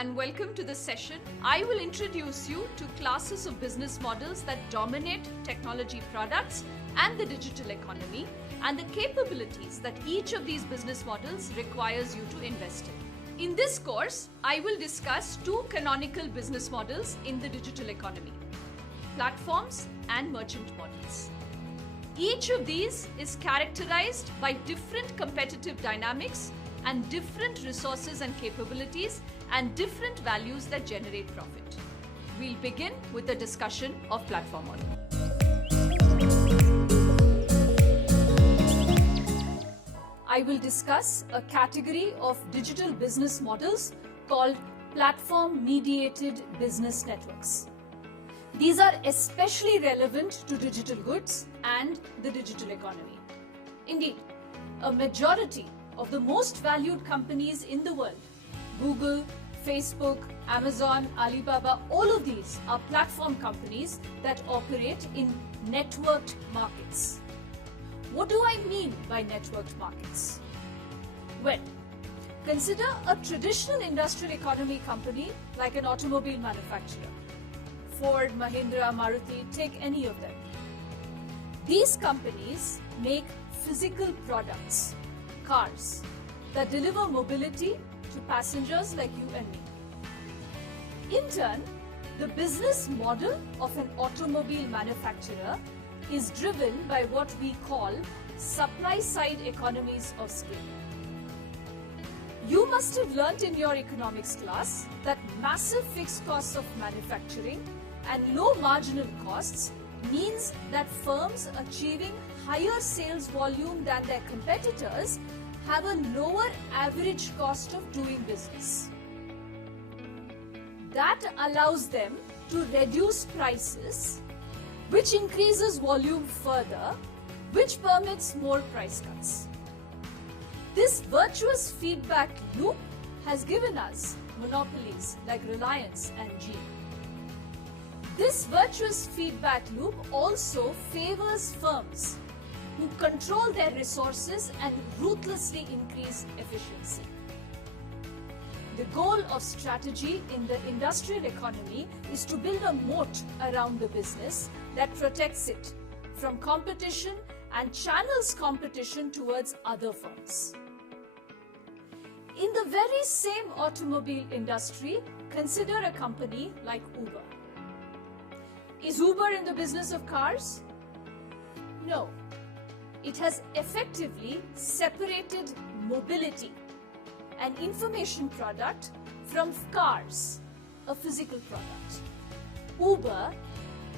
and welcome to the session. I will introduce you to classes of business models that dominate technology products and the digital economy and the capabilities that each of these business models requires you to invest in. In this course, I will discuss two canonical business models in the digital economy: platforms and merchant models. Each of these is characterized by different competitive dynamics and different resources and capabilities and different values that generate profit. We'll begin with the discussion of platform model. I will discuss a category of digital business models called platform-mediated business networks. These are especially relevant to digital goods and the digital economy. Indeed, a majority of the most valued companies in the world, Google, Facebook, Amazon, Alibaba, all of these are platform companies that operate in networked markets. What do I mean by networked markets? Well, consider a traditional industrial economy company like an automobile manufacturer. Ford, Mahindra, Maruti, take any of them. These companies make physical products, cars, that deliver mobility to passengers like you and me. In turn, the business model of an automobile manufacturer is driven by what we call supply-side economies of scale. You must have learnt in your economics class that massive fixed costs of manufacturing and low marginal costs means that firms achieving higher sales volume than their competitors have a lower average cost of doing business. That allows them to reduce prices, which increases volume further, which permits more price cuts. This virtuous feedback loop has given us monopolies like Reliance and GE. This virtuous feedback loop also favors firms who control their resources and ruthlessly increase efficiency. The goal of strategy in the industrial economy is to build a moat around the business that protects it from competition and channels competition towards other firms. In the very same automobile industry, consider a company like Uber. Is Uber in the business of cars? No. It has effectively separated mobility, an information product, from cars, a physical product. Uber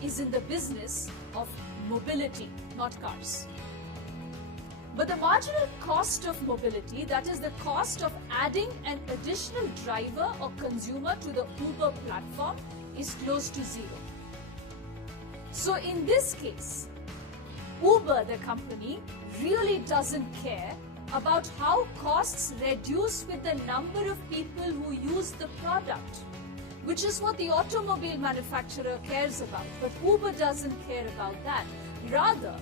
is in the business of mobility, not cars. But the marginal cost of mobility, that is the cost of adding an additional driver or consumer to the Uber platform, is close to zero. So in this case, Uber, the company, really doesn't care about how costs reduce with the number of people who use the product, which is what the automobile manufacturer cares about. But Uber doesn't care about that. Rather,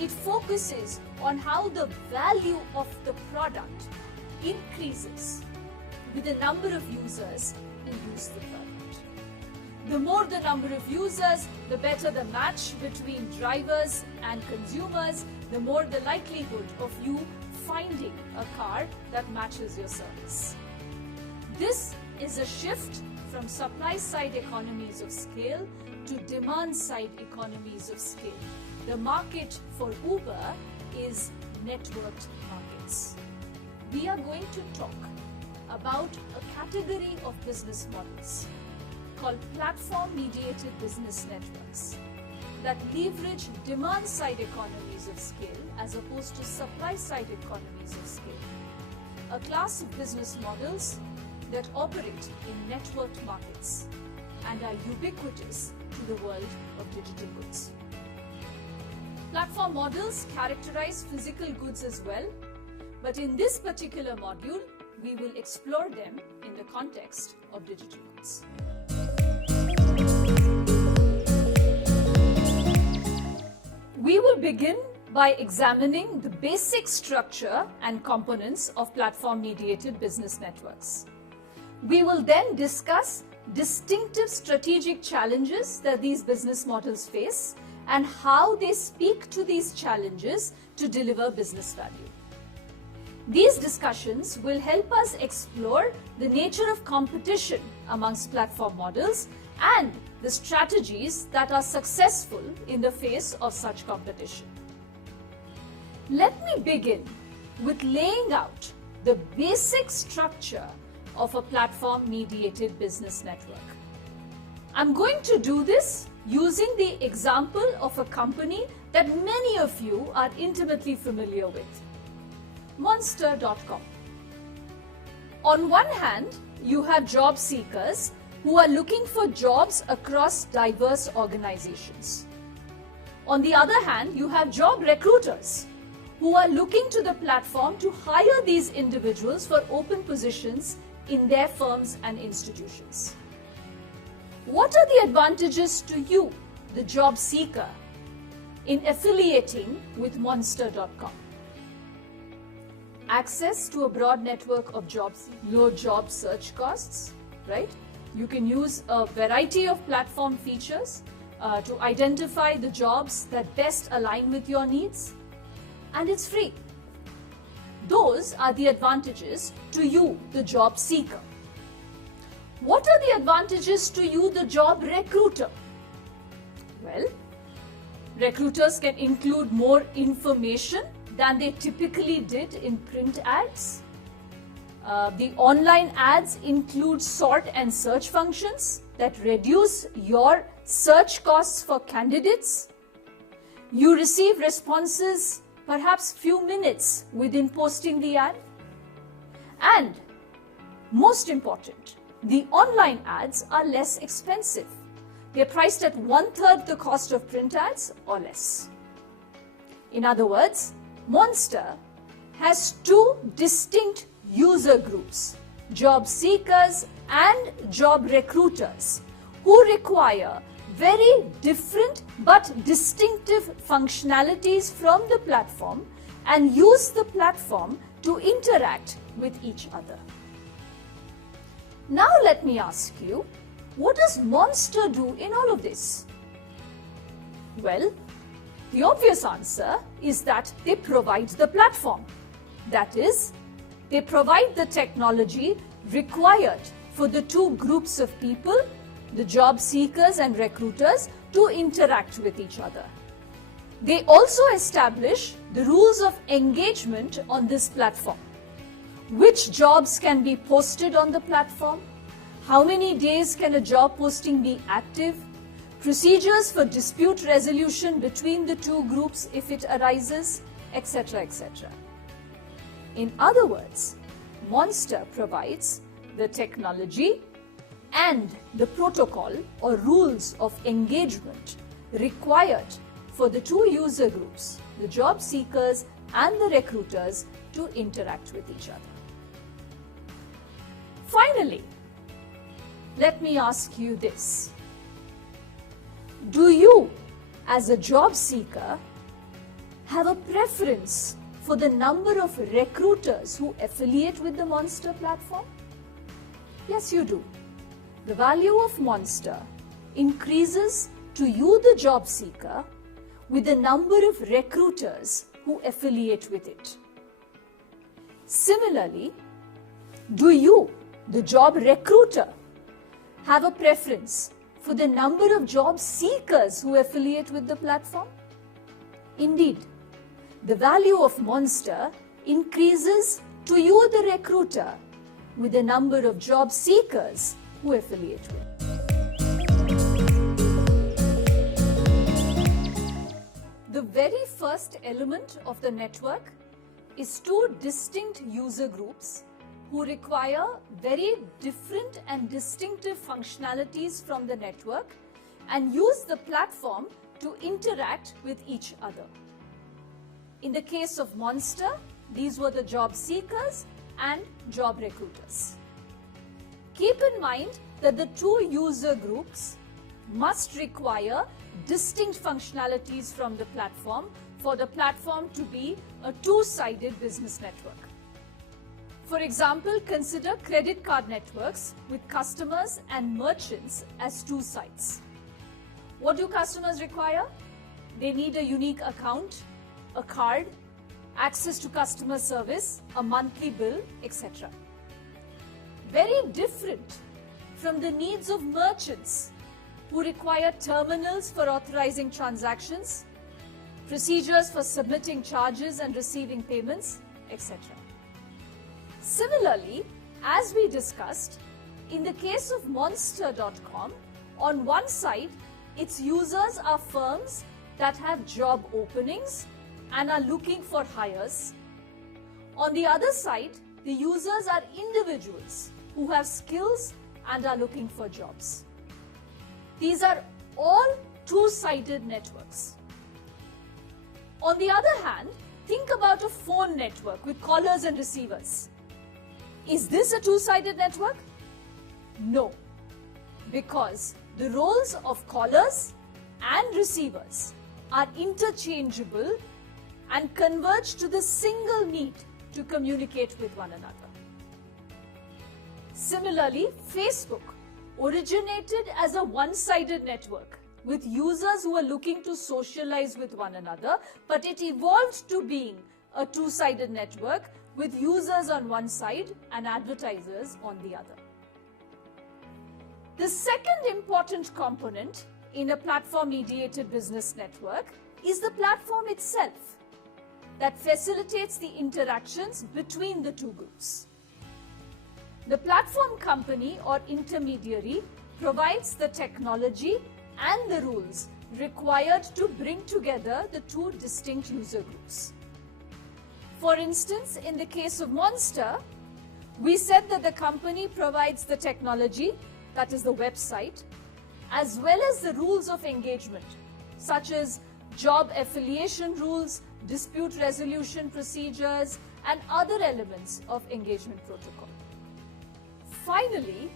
it focuses on how the value of the product increases with the number of users who use the product. The more the number of users, the better the match between drivers and consumers, the more the likelihood of you finding a car that matches your service. This is a shift from supply-side economies of scale to demand-side economies of scale. The market for Uber is networked markets. We are going to talk about a category of business models called platform-mediated business networks that leverage demand-side economies of scale as opposed to supply-side economies of scale. A class of business models that operate in networked markets and are ubiquitous to the world of digital goods. Platform models characterize physical goods as well, but in this particular module, we will explore them in the context of digital goods. We will begin by examining the basic structure and components of platform-mediated business networks. We will then discuss distinctive strategic challenges that these business models face and how they speak to these challenges to deliver business value. These discussions will help us explore the nature of competition amongst platform models and the strategies that are successful in the face of such competition. Let me begin with laying out the basic structure of a platform-mediated business network. I'm going to do this using the example of a company that many of you are intimately familiar with, Monster.com. On one hand, you have job seekers who are looking for jobs across diverse organizations. On the other hand, you have job recruiters who are looking to the platform to hire these individuals for open positions in their firms and institutions. What are the advantages to you, the job seeker, in affiliating with Monster.com? Access to a broad network of jobs, low job search costs, right? You can use a variety of platform features to identify the jobs that best align with your needs, and it's free. Those are the advantages to you, the job seeker. What are the advantages to you, the job recruiter? Well, recruiters can include more information than they typically did in print ads. The online ads include sort and search functions that reduce your search costs for candidates. You receive responses perhaps few minutes within posting the ad. And most important, the online ads are less expensive. They're priced at 1/3 the cost of print ads or less. In other words, Monster has two distinct user groups, job seekers and job recruiters, who require very different but distinctive functionalities from the platform and use the platform to interact with each other. Now let me ask you, what does Monster do in all of this? Well, the obvious answer is that they provide the platform. That is, they provide the technology required for the two groups of people, the job seekers and recruiters, to interact with each other. They also establish the rules of engagement on this platform. Which jobs can be posted on the platform? How many days can a job posting be active? Procedures for dispute resolution between the two groups if it arises, etc., etc. In other words, Monster provides the technology and the protocol or rules of engagement required for the two user groups, the job seekers and the recruiters, to interact with each other. Finally, let me ask you this. Do you, as a job seeker, have a preference for the number of recruiters who affiliate with the Monster platform? Yes, you do. The value of Monster increases to you, the job seeker, with the number of recruiters who affiliate with it. Similarly, do you, the job recruiter, have a preference for the number of job seekers who affiliate with the platform? Indeed, the value of Monster increases to you, the recruiter, with the number of job seekers who affiliate with. The very first element of the network is two distinct user groups who require very different and distinctive functionalities from the network and use the platform to interact with each other. In the case of Monster, these were the job seekers and job recruiters. Keep in mind that the two user groups must require distinct functionalities from the platform for the platform to be a two-sided business network. For example, consider credit card networks with customers and merchants as two sides. What do customers require? They need a unique account, a card, access to customer service, a monthly bill, etc. Very different from the needs of merchants who require terminals for authorizing transactions, procedures for submitting charges and receiving payments, etc. Similarly, as we discussed, in the case of Monster.com, on one side, its users are firms that have job openings and are looking for hires. On the other side, the users are individuals who have skills and are looking for jobs. These are all two-sided networks. On the other hand, think about a phone network with callers and receivers. Is this a two-sided network? No, because the roles of callers and receivers are interchangeable and converge to the single need to communicate with one another. Similarly, Facebook originated as a one-sided network with users who are looking to socialize with one another, but it evolved to being a two-sided network with users on one side and advertisers on the other. The second important component in a platform-mediated business network is the platform itself that facilitates the interactions between the two groups. The platform company or intermediary provides the technology and the rules required to bring together the two distinct user groups. For instance, in the case of Monster, we said that the company provides the technology, that is the website, as well as the rules of engagement, such as job affiliation rules, dispute resolution procedures, and other elements of engagement protocol. Finally,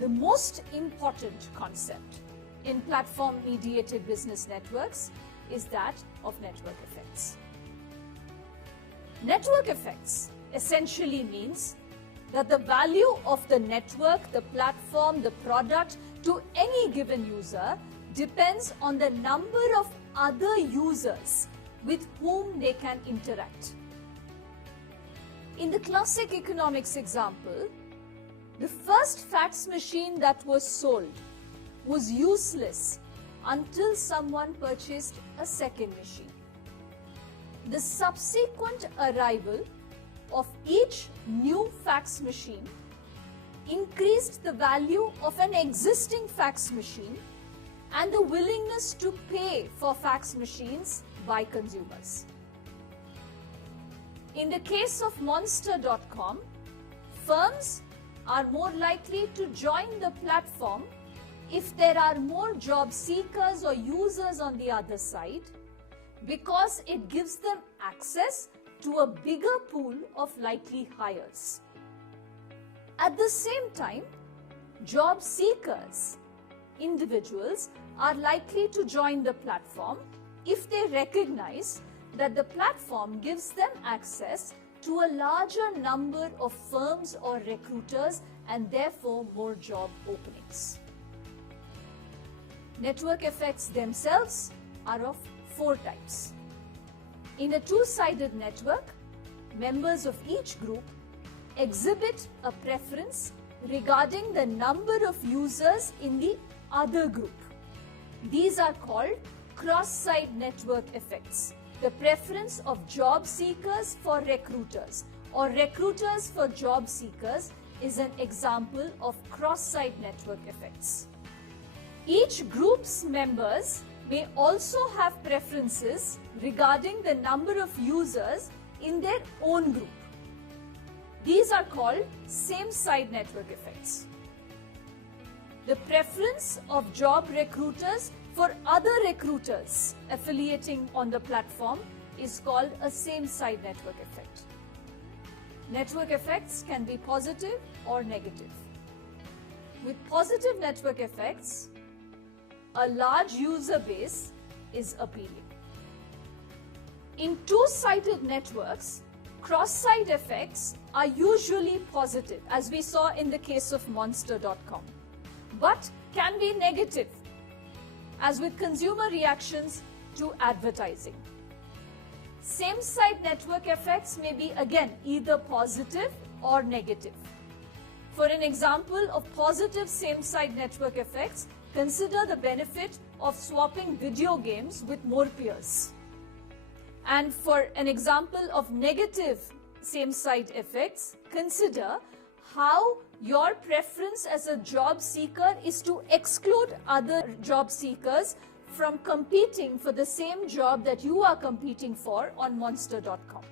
the most important concept in platform-mediated business networks is that of network effects. Network effects essentially means that the value of the network, the platform, the product to any given user depends on the number of other users with whom they can interact. In the classic economics example, the first fax machine that was sold was useless until someone purchased a second machine. The subsequent arrival of each new fax machine increased the value of an existing fax machine and the willingness to pay for fax machines by consumers. In the case of Monster.com, firms are more likely to join the platform if there are more job seekers or users on the other side, because it gives them access to a bigger pool of likely hires. At the same time, job seekers, individuals, are likely to join the platform if they recognize that the platform gives them access to a larger number of firms or recruiters and therefore more job openings. Network effects themselves are of 4 types. In a two-sided network, members of each group exhibit a preference regarding the number of users in the other group. These are called cross-site network effects. The preference of job seekers for recruiters or recruiters for job seekers is an example of cross-site network effects. Each group's members may also have preferences regarding the number of users in their own group. These are called same-side network effects. The preference of job recruiters for other recruiters affiliating on the platform is called a same-side network effect. Network effects can be positive or negative. With positive network effects, a large user base is appealing. In two-sided networks, cross-site effects are usually positive, as we saw in the case of Monster.com, but can be negative, as with consumer reactions to advertising. Same-site network effects may be again either positive or negative. For an example of positive same-site network effects, consider the benefit of swapping video games with more peers. And for an example of negative same-site effects, consider how your preference as a job seeker is to exclude other job seekers from competing for the same job that you are competing for on Monster.com.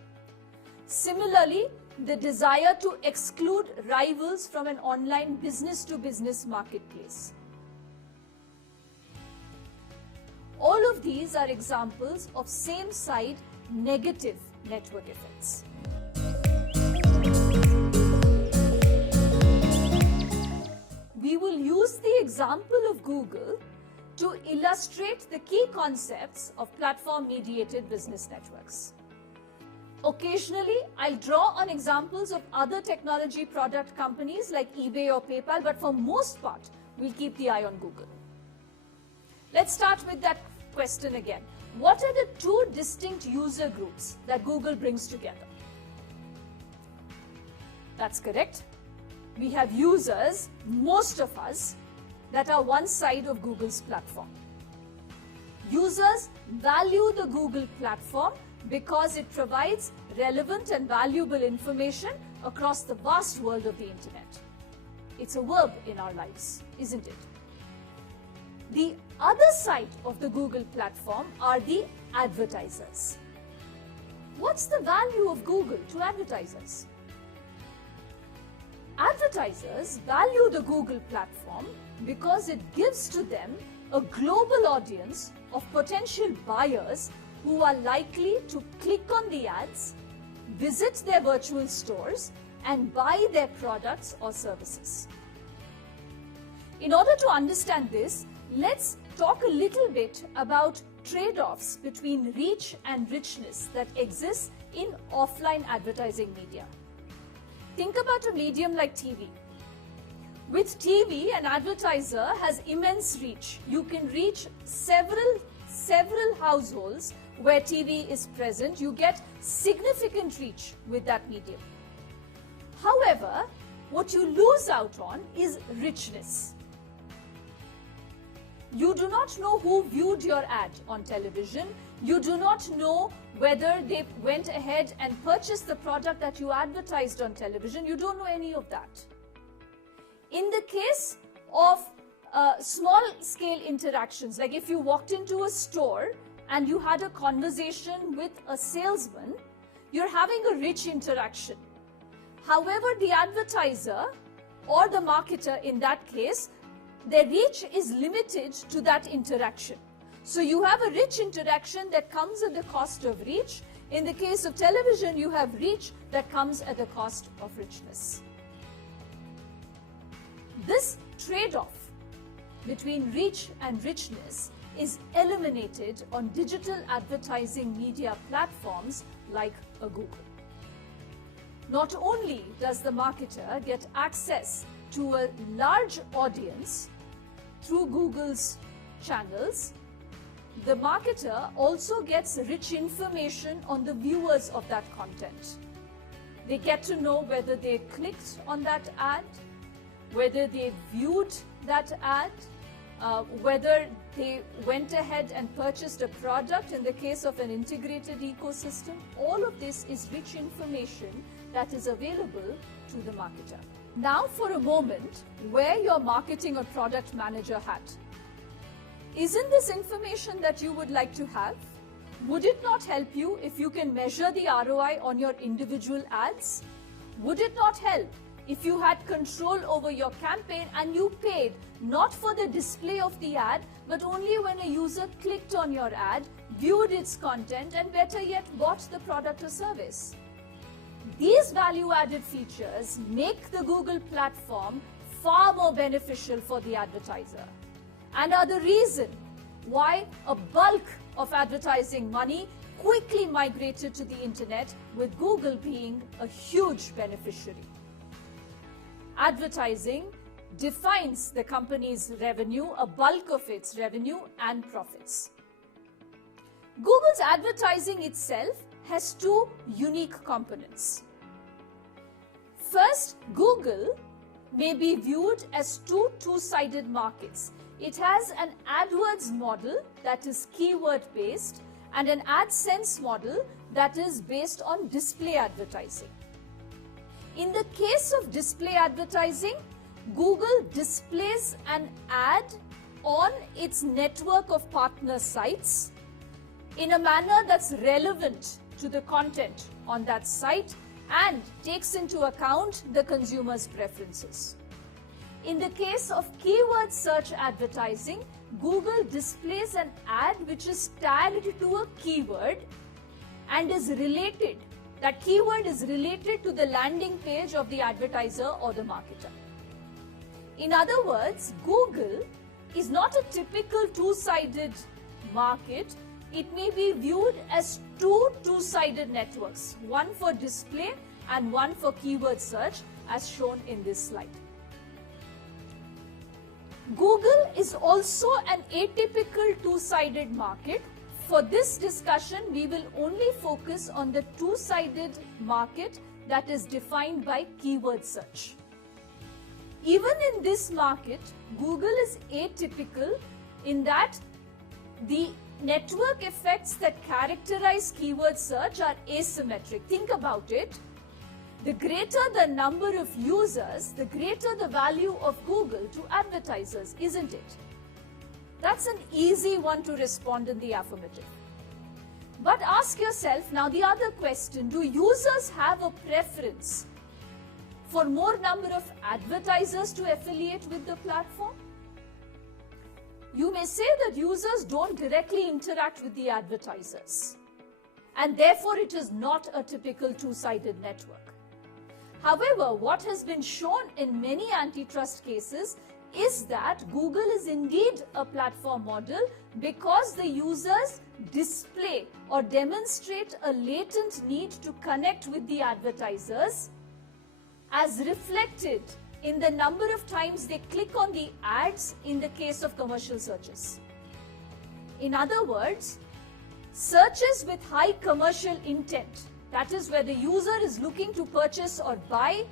Similarly, the desire to exclude rivals from an online business-to-business marketplace. All of these are examples of same-site negative network effects. We will use the example of Google to illustrate the key concepts of platform-mediated business networks. Occasionally, I'll draw on examples of other technology product companies like eBay or PayPal, but for most part, we'll keep the eye on Google. Let's start with that question again. What are the two distinct user groups that Google brings together? That's correct. We have users, most of us, that are one side of Google's platform. Users value the Google platform because it provides relevant and valuable information across the vast world of the internet. It's a verb in our lives, isn't it? The other side of the Google platform are the advertisers. What's the value of Google to advertisers? Advertisers value the Google platform because it gives to them a global audience of potential buyers who are likely to click on the ads, visit their virtual stores, and buy their products or services. In order to understand this, let's talk a little bit about trade-offs between reach and richness that exists in offline advertising media. Think about a medium like TV. With TV, an advertiser has immense reach. You can reach several households where TV is present. You get significant reach with that medium. However, what you lose out on is richness. You do not know who viewed your ad on television. You do not know whether they went ahead and purchased the product that you advertised on television. You don't know any of that. In the case of small-scale interactions, like if you walked into a store and you had a conversation with a salesman, you're having a rich interaction. However, the advertiser or the marketer in that case, their reach is limited to that interaction. So you have a rich interaction that comes at the cost of reach. In the case of television, you have reach that comes at the cost of richness. This trade-off between reach and richness is eliminated on digital advertising media platforms like a Google. Not only does the marketer get access to a large audience through Google's channels, the marketer also gets rich information on the viewers of that content. They get to know whether they clicked on that ad, whether they viewed that ad, whether they went ahead and purchased a product in the case of an integrated ecosystem. All of this is rich information that is available to the marketer. Now for a moment, wear your marketing or product manager hat. Isn't this information that you would like to have? Would it not help you if you can measure the ROI on your individual ads? Would it not help if you had control over your campaign and you paid not for the display of the ad, but only when a user clicked on your ad, viewed its content, and better yet, bought the product or service? These value-added features make the Google platform far more beneficial for the advertiser and are the reason why a bulk of advertising money quickly migrated to the internet, with Google being a huge beneficiary. Advertising defines the company's revenue, a bulk of its revenue and profits. Google's advertising itself has two unique components. First, Google may be viewed as two-sided markets. It has an AdWords model that is keyword-based and an AdSense model that is based on display advertising. In the case of display advertising, Google displays an ad on its network of partner sites in a manner that's relevant to the content on that site and takes into account the consumer's preferences. In the case of keyword search advertising, Google displays an ad which is tagged to a keyword and is related. That keyword is related to the landing page of the advertiser or the marketer. In other words, Google is not a typical two-sided market. It may be viewed as two-sided networks, one for display and one for keyword search, as shown in this slide. Google is also an atypical two-sided market. For this discussion, we will only focus on the two-sided market that is defined by keyword search. Even in this market, Google is atypical in that the network effects that characterize keyword search are asymmetric. Think about it. The greater the number of users, the greater the value of Google to advertisers, isn't it? That's an easy one to respond in the affirmative. But ask yourself now the other question, do users have a preference for more number of advertisers to affiliate with the platform? You may say that users don't directly interact with the advertisers, and therefore it is not a typical two-sided network. However, what has been shown in many antitrust cases is that Google is indeed a platform model because the users display or demonstrate a latent need to connect with the advertisers, as reflected in the number of times they click on the ads in the case of commercial searches. In other words, searches with high commercial intent, that is where the user is looking to purchase or buy,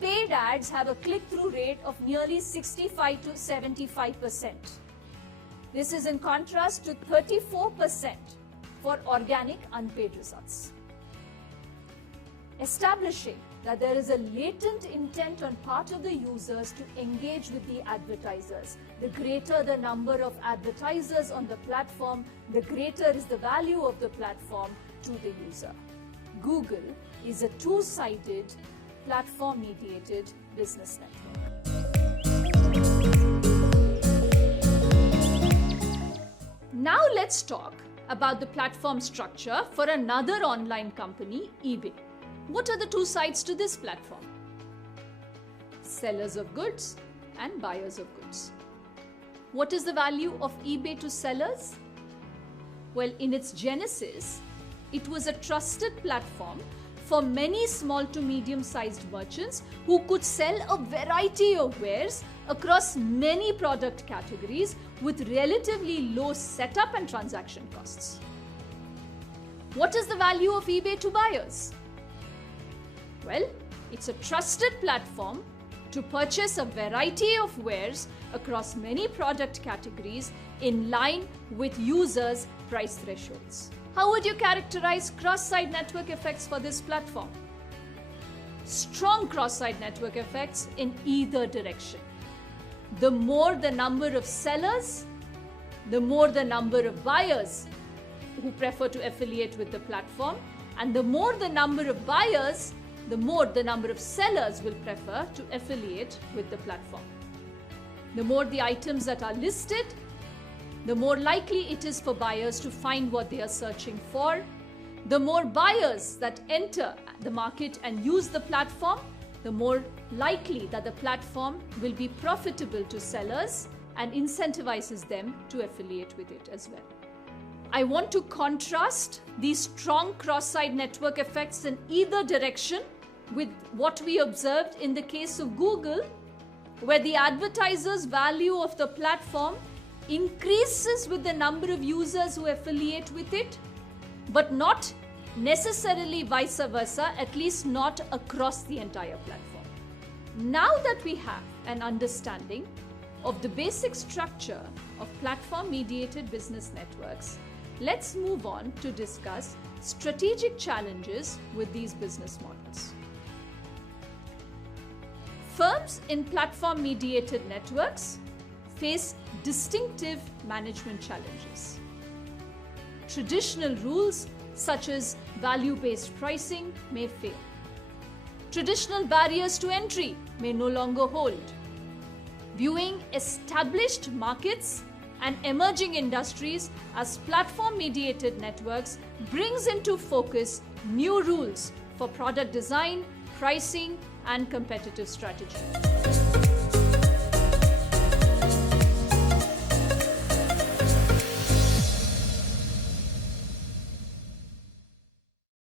paid ads have a click-through rate of nearly 65 to 75%. This is in contrast to 34% for organic unpaid results. Establishing that there is a latent intent on part of the users to engage with the advertisers. The greater the number of advertisers on the platform, the greater is the value of the platform to the user. Google is a two-sided, platform-mediated business network. Now let's talk about the platform structure for another online company, eBay. What are the two sides to this platform? Sellers of goods and buyers of goods. What is the value of eBay to sellers? Well, in its genesis, it was a trusted platform for many small to medium-sized merchants who could sell a variety of wares across many product categories with relatively low setup and transaction costs. What is the value of eBay to buyers? Well, it's a trusted platform to purchase a variety of wares across many product categories in line with users' price thresholds. How would you characterize cross-site network effects for this platform? Strong cross-site network effects in either direction. The more the number of sellers, the more the number of buyers who prefer to affiliate with the platform, and the more the number of buyers, the more the number of sellers will prefer to affiliate with the platform. The more the items that are listed, the more likely it is for buyers to find what they are searching for. The more buyers that enter the market and use the platform, the more likely that the platform will be profitable to sellers and incentivizes them to affiliate with it as well. I want to contrast these strong cross-site network effects in either direction with what we observed in the case of Google, where the advertiser's value of the platform increases with the number of users who affiliate with it, but not necessarily vice versa, at least not across the entire platform. Now that we have an understanding of the basic structure of platform-mediated business networks, let's move on to discuss strategic challenges with these business models. Firms in platform-mediated networks face distinctive management challenges. Traditional rules such as value-based pricing may fail. Traditional barriers to entry may no longer hold. Viewing established markets and emerging industries as platform-mediated networks brings into focus new rules for product design, pricing, and competitive strategy.